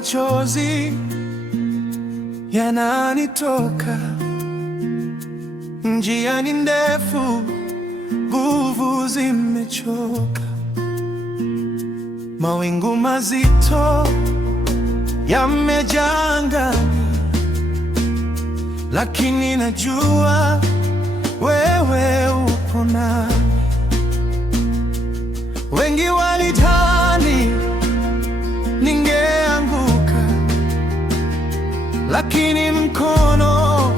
machozi yananitoka, njia ni ndefu, nguvu zimechoka, mawingu mazito yamejaa angani, lakini najua wewe upo nami. Wengi walidhani ningeanguka, lakini mkono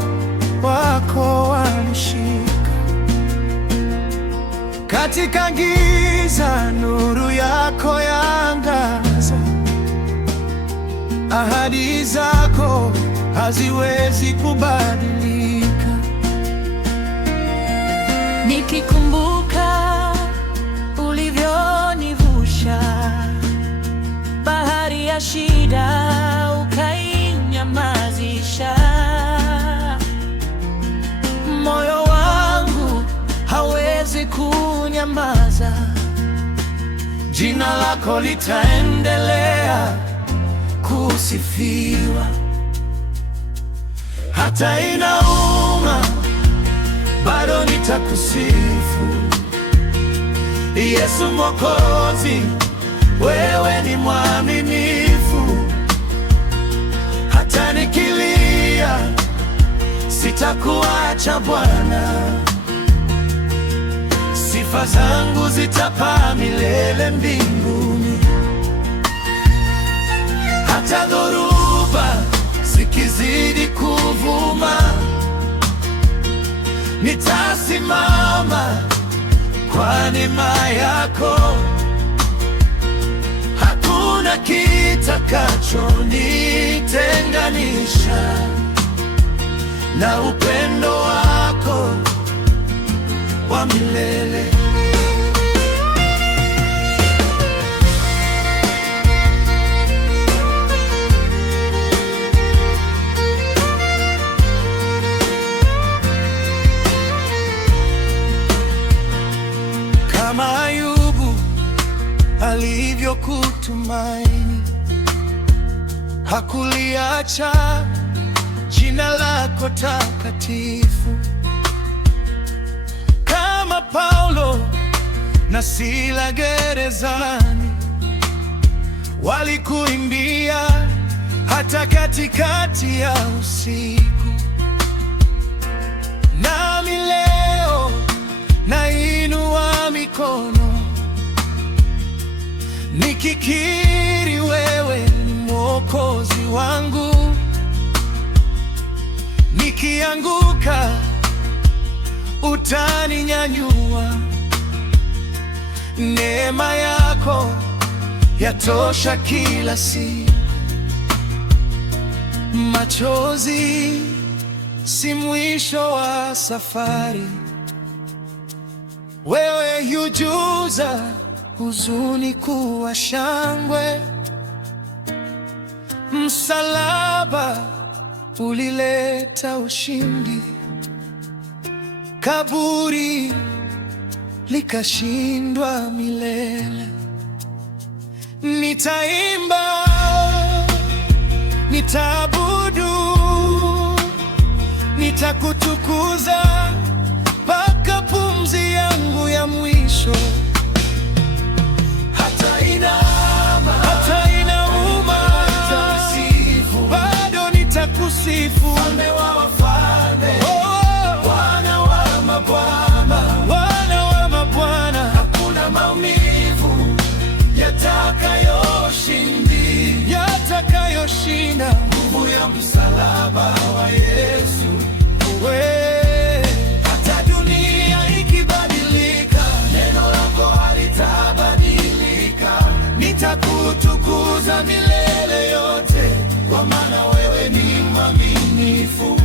wako wanishika. Katika giza nuru yako yaangaza, ahadi zako haziwezi kubadilika. Nikikumbuka ulivyonivusha bahari ya shida, ukainyamazisha, moyo wangu hawezi kunyamaza. Jina lako litaendelea kusifiwa, hata inauma bado nitakusifu. Yesu Mwokozi, wewe ni mwaminifu, hata nikilia sitakuacha Bwana. Sifa zangu zitapaa milele mbinguni, hata dhoruba zikizidi kuvuma, nitasimama kwa neema yako. Hakuna kitakachonitenganisha na upendo wako wa milele. Kama Ayubu alivyokutumaini, hakuliacha jina lako takatifu. Kama Paulo na Sila gerezani, walikuimbia hata katikati ya usiku. Nami leo nainua mikono nikikiri wewe ni Mwokozi wangu. Nikianguka utaninyanyua, neema yako yatosha kila siku. Machozi si mwisho wa safari, wewe hujuza huzuni kuwa shangwe. Msalaba ulileta ushindi, kaburi likashindwa milele. Nitaimba, nitaabudu, nitakutukuza mpaka pumzi yangu ya mwisho. Hata inauma, bado nitakusifu. Mfalme wa wafalme, Bwana wa mabwana, Bwana wa mabwana. Hakuna maumivu yatakayoshinda nguvu ya msalaba wa Yesu. Hata dunia ikibadilika, neno lako halitabadilika. Nitakutukuza milele yote, kwa maana wewe ni mwaminifu.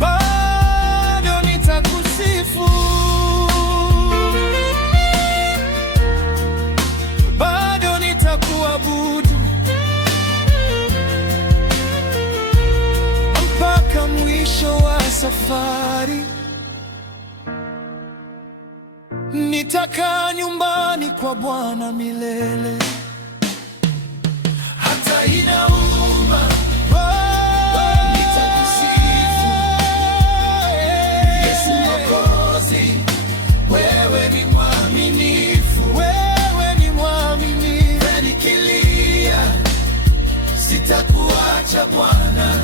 Bado nitakusifu, bado nitakuabudu mpaka mwisho wa safari. Nitakaa nyumbani kwa Bwana milele. Hata inauma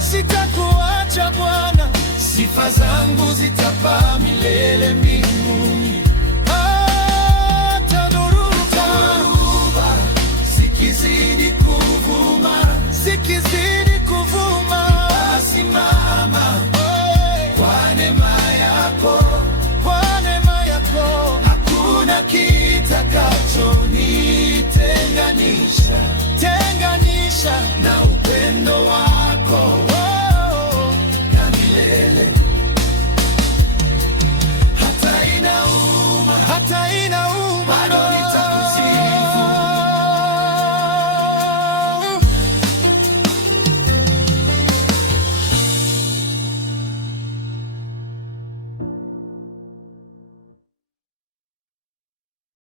sitakuacha Bwana, sifa zangu zitapaa milele mbinguni.